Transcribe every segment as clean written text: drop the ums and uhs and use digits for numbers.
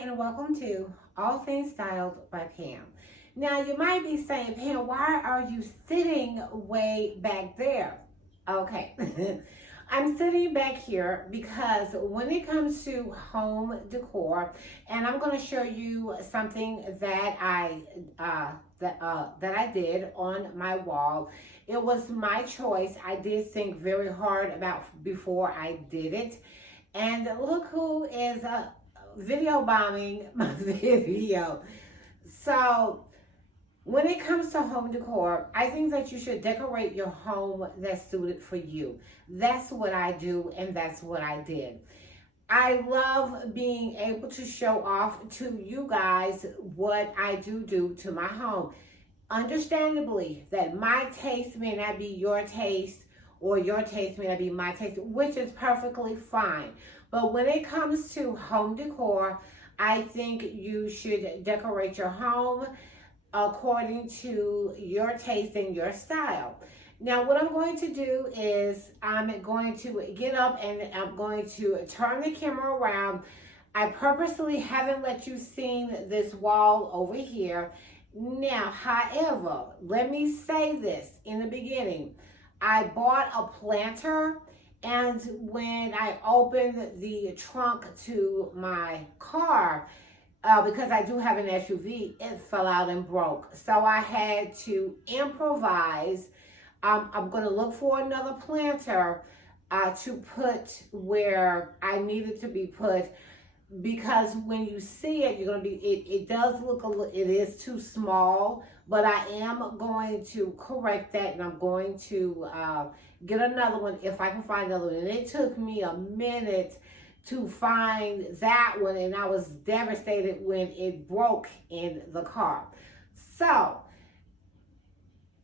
and welcome to All Things Styled by Pam. Now you might be saying, Pam, why are you sitting way back there? Okay, I'm sitting back here because when it comes to home decor, and I'm going to show you something that I did on my wall. It was my choice. I did think very hard about before I did it. And look who is video bombing my video. So when it comes to home decor, I think that you should decorate your home that's suited for you. That's what I do, and that's what I did. I love being able to show off to you guys what I do to my home. Understandably, that my taste may not be your taste, or your taste may not be my taste, which is perfectly fine. But when it comes to home decor, I think you should decorate your home according to your taste and your style. Now, what I'm going to do is I'm going to get up and I'm going to turn the camera around. I purposely haven't let you see this wall over here. Now, however, let me say this in the beginning. I bought a planter, and when I opened the trunk to my car, because I do have an SUV, it fell out and broke. So I had to improvise. I'm going to look for another planter to put where I needed to be put, because when you see it, you're going to be, it does look a little, it is too small, but I am going to correct that, and I'm going to get another one if I can find another one. And it took me a minute to find that one, and I was devastated when it broke in the car. So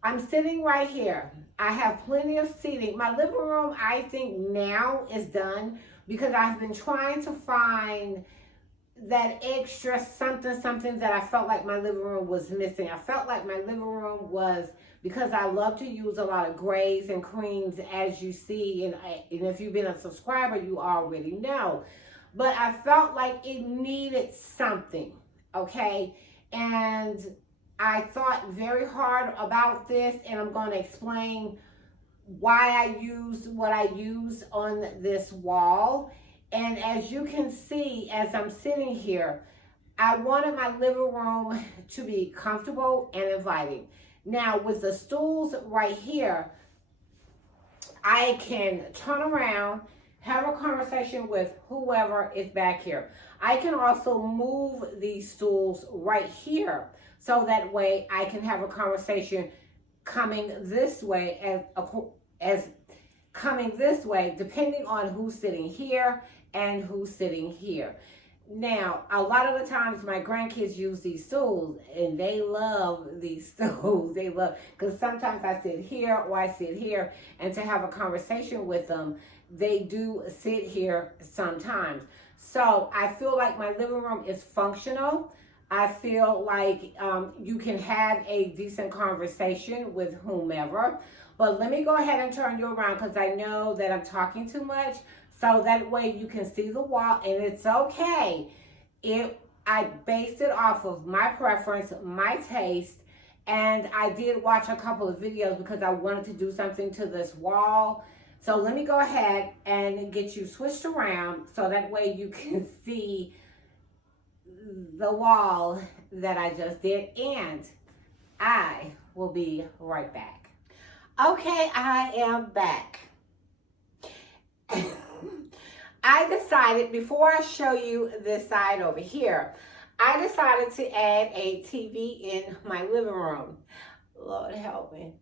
I'm sitting right here. I have plenty of seating. My living room, I think now is done, because I've been trying to find that extra something that I felt like my living room was missing. I felt like my living room was, because I love to use a lot of grays and creams, as you see, and if you've been a subscriber, you already know. But I felt like it needed something, okay? And I thought very hard about this, and I'm going to explain why I used what I used on this wall. And as you can see, as I'm sitting here, I wanted my living room to be comfortable and inviting. Now, with the stools right here, I can turn around, have a conversation with whoever is back here. I can also move these stools right here, so that way I can have a conversation coming this way, as coming this way, depending on who's sitting here and who's sitting here. Now, a lot of the times my grandkids use these stools, and they love these stools. They love, because sometimes I sit here or I sit here, and to have a conversation with them, they do sit here sometimes. So I feel like my living room is functional. I feel like you can have a decent conversation with whomever. But let me go ahead and turn you around, because I know that I'm talking too much. So that way you can see the wall, and it's okay. I based it off of my preference, my taste, and I did watch a couple of videos because I wanted to do something to this wall. So let me go ahead and get you switched around, so that way you can see the wall that I just did, and I will be right back. Okay, I am back. I decided, before I show you this side over here, I decided to add a TV in my living room. Lord help me.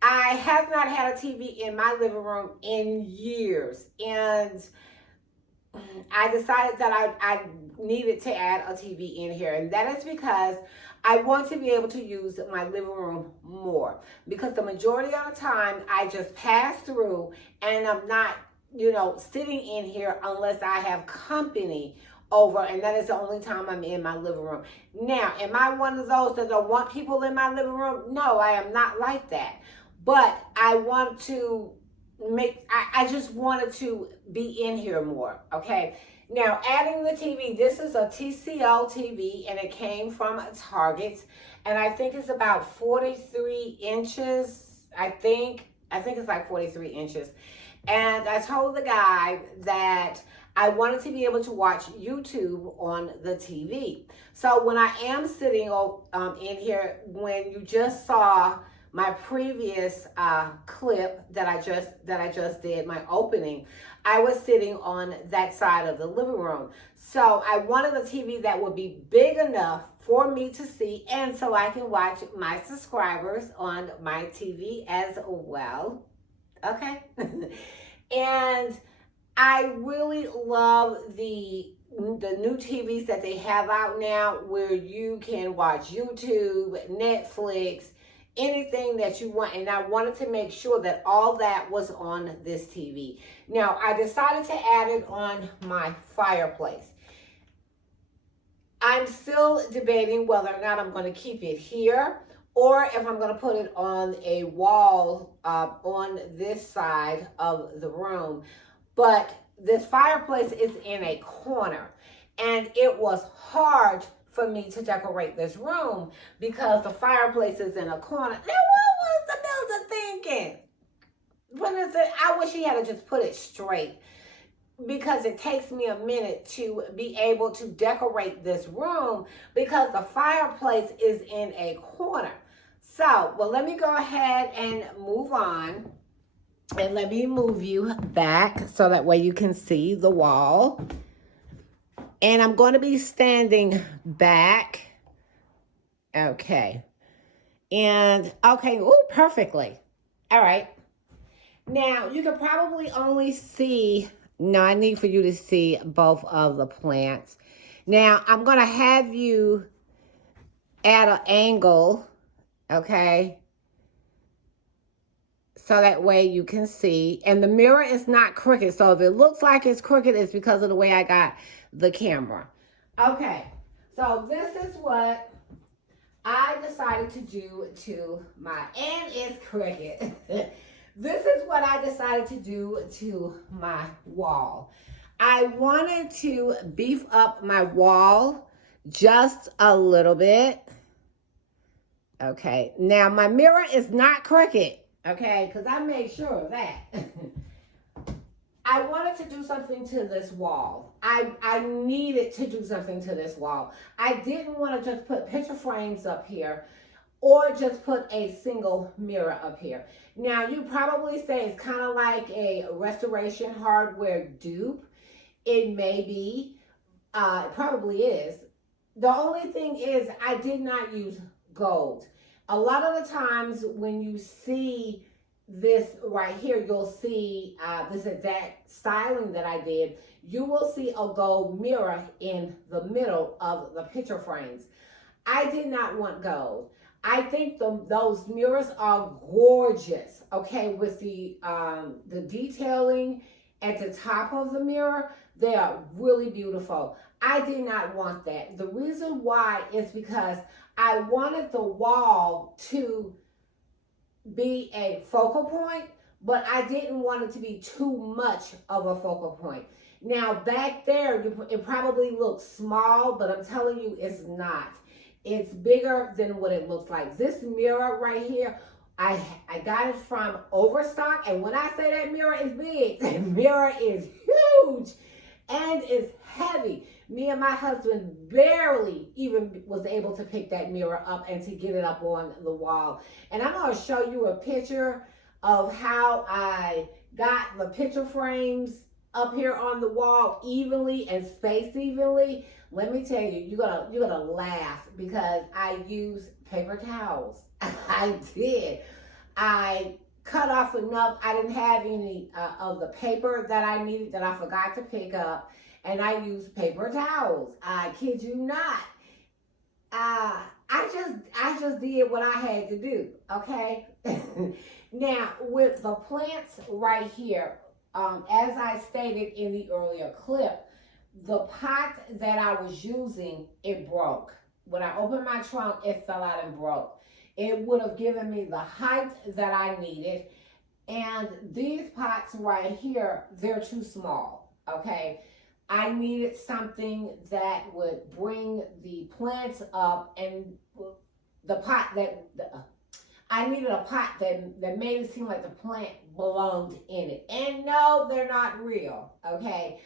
I have not had a TV in my living room in years, and I decided that I needed to add a TV in here, and that is because I want to be able to use my living room more, because the majority of the time I just pass through, and I'm not, sitting in here unless I have company over, and that is the only time I'm in my living room. Now, am I one of those that don't want people in my living room? No, I am not like that. But I want to I just wanted to be in here more, okay? Now, adding the TV, this is a TCL TV, and it came from Target, and I think it's about 43 inches. I think it's like 43 inches. And I told the guy that I wanted to be able to watch YouTube on the TV. So when I am sitting in here, when you just saw my previous clip that I just did, my opening, I was sitting on that side of the living room. So I wanted a TV that would be big enough for me to see, and so I can watch my subscribers on my TV as well. Okay. And I really love the new TVs that they have out now, where you can watch YouTube, Netflix, anything that you want. And I wanted to make sure that all that was on this TV. Now, I decided to add it on my fireplace. I'm still debating whether or not I'm going to keep it here, or if I'm going to put it on a wall on this side of the room. But this fireplace is in a corner, and it was hard for me to decorate this room because the fireplace is in a corner. Now, what was the builder thinking? I wish he had just put it straight, because it takes me a minute to be able to decorate this room because the fireplace is in a corner. So, well, let me go ahead and move on. And let me move you back so that way you can see the wall. And I'm going to be standing back. Okay. And, okay, ooh, perfectly. All right. Now, you can probably only see, no, I need for you to see both of the plants. Now, I'm going to have you at an angle, okay? So that way you can see. And the mirror is not crooked. So if it looks like it's crooked, it's because of the way I got the camera. Okay. So this is what I decided to do to and it's crooked. This is what I decided to do to my wall. I wanted to beef up my wall just a little bit. Okay. Now my mirror is not crooked. Okay, because I made sure of that. I wanted to do something to this wall. I needed to do something to this wall. I didn't want to just put picture frames up here or just put a single mirror up here. Now, you probably say it's kind of like a restoration hardware dupe. It may be. It probably is. The only thing is I did not use gold. A lot of the times when you see this right here, you'll see this exact styling that I did. You will see a gold mirror in the middle of the picture frames. I did not want gold. I think those mirrors are gorgeous, okay, with the detailing at the top of the mirror. They are really beautiful. I did not want that. The reason why is because I wanted the wall to be a focal point, but I didn't want it to be too much of a focal point. Now, back there, it probably looks small, but I'm telling you, it's not. It's bigger than what it looks like. This mirror right here, I got it from Overstock, and when I say that mirror is big, that mirror is huge and it's heavy. Me and my husband barely even was able to pick that mirror up and to get it up on the wall. And I'm going to show you a picture of how I got the picture frames up here on the wall evenly and spaced evenly. Let me tell you, you're gonna laugh because I use paper towels. I did. I cut off enough. I didn't have any of the paper that I needed that I forgot to pick up, and I used paper towels. I kid you not. I just did what I had to do. Okay. Now with the plants right here, as I stated in the earlier clip, the pot that I was using, it broke. When I opened my trunk, it fell out and broke. It would have given me the height that I needed. And these pots right here, they're too small, okay? I needed something that would bring the plants up, and the pot that, I needed a pot that made it seem like the plant belonged in it. And no, they're not real, okay?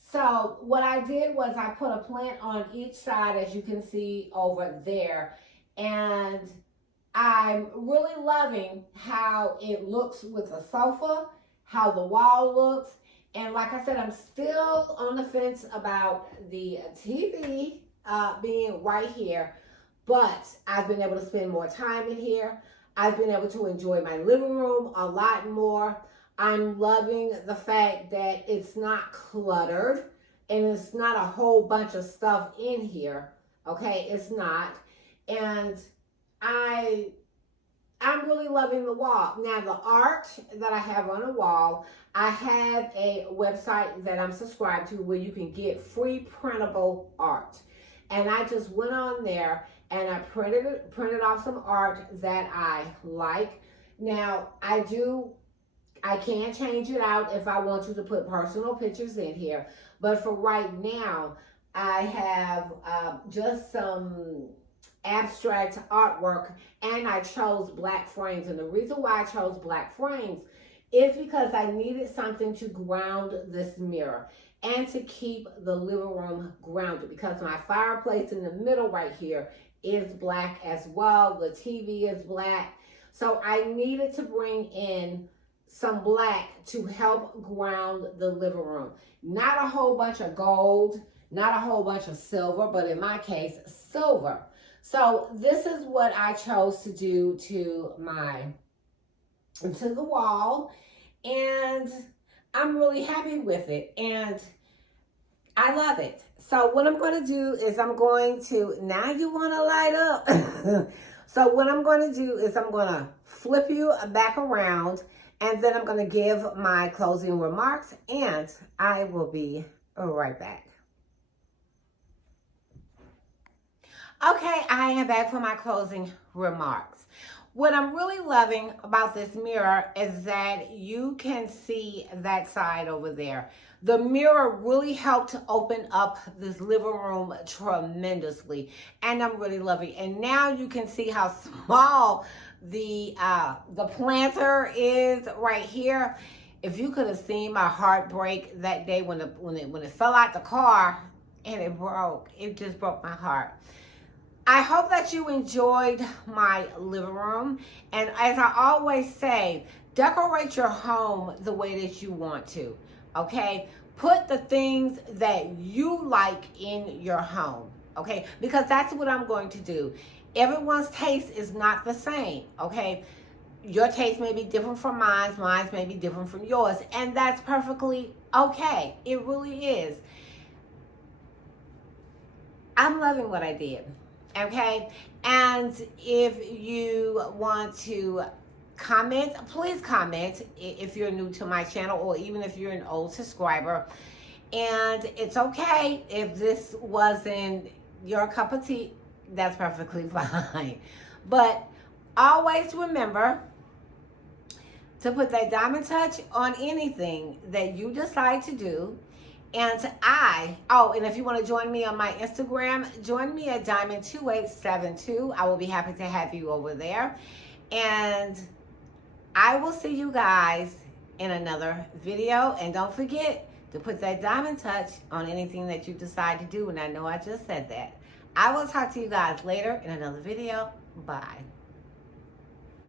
So what I did was I put a plant on each side, as you can see over there. And I'm really loving how it looks with the sofa, how the wall looks. And like I said, I'm still on the fence about the TV being right here. But I've been able to spend more time in here. I've been able to enjoy my living room a lot more. I'm loving the fact that it's not cluttered and it's not a whole bunch of stuff in here. Okay, it's not. And I'm really loving the wall. Now, the art that I have on the wall, I have a website that I'm subscribed to where you can get free printable art. And I just went on there and I printed off some art that I like. Now, I can change it out if I want you to put personal pictures in here. But for right now, I have just some abstract artwork, and I chose black frames. And the reason why I chose black frames is because I needed something to ground this mirror and to keep the living room grounded, because my fireplace in the middle right here is black as well. The TV is black. So I needed to bring in some black to help ground the living room. Not a whole bunch of gold, not a whole bunch of silver, but in my case, silver. So this is what I chose to do to the wall, and I'm really happy with it, and I love it. So what I'm going to do is now you want to light up. So what I'm going to do is I'm going to flip you back around, and then I'm going to give my closing remarks, and I will be right back. Okay, I am back for my closing remarks. What I'm really loving about this mirror is that you can see that side over there. The mirror really helped to open up this living room tremendously, and I'm really loving it. And now you can see how small the planter is right here. If you could have seen my heart break that day when it fell out the car and it broke, it just broke my heart. I hope that you enjoyed my living room. And as I always say, decorate your home the way that you want to, okay? Put the things that you like in your home, okay? Because that's what I'm going to do. Everyone's taste is not the same, okay? Your taste may be different from mine. Mine may be different from yours. And that's perfectly okay. It really is. I'm loving what I did. Okay, and if you want to comment, please comment if you're new to my channel, or even if you're an old subscriber. And it's okay if this wasn't your cup of tea, that's perfectly fine. But always remember to put that diamond touch on anything that you decide to do. And and if you want to join me on my Instagram, join me at Diamond2872. I will be happy to have you over there. And I will see you guys in another video. And don't forget to put that diamond touch on anything that you decide to do. And I know I just said that. I will talk to you guys later in another video. Bye.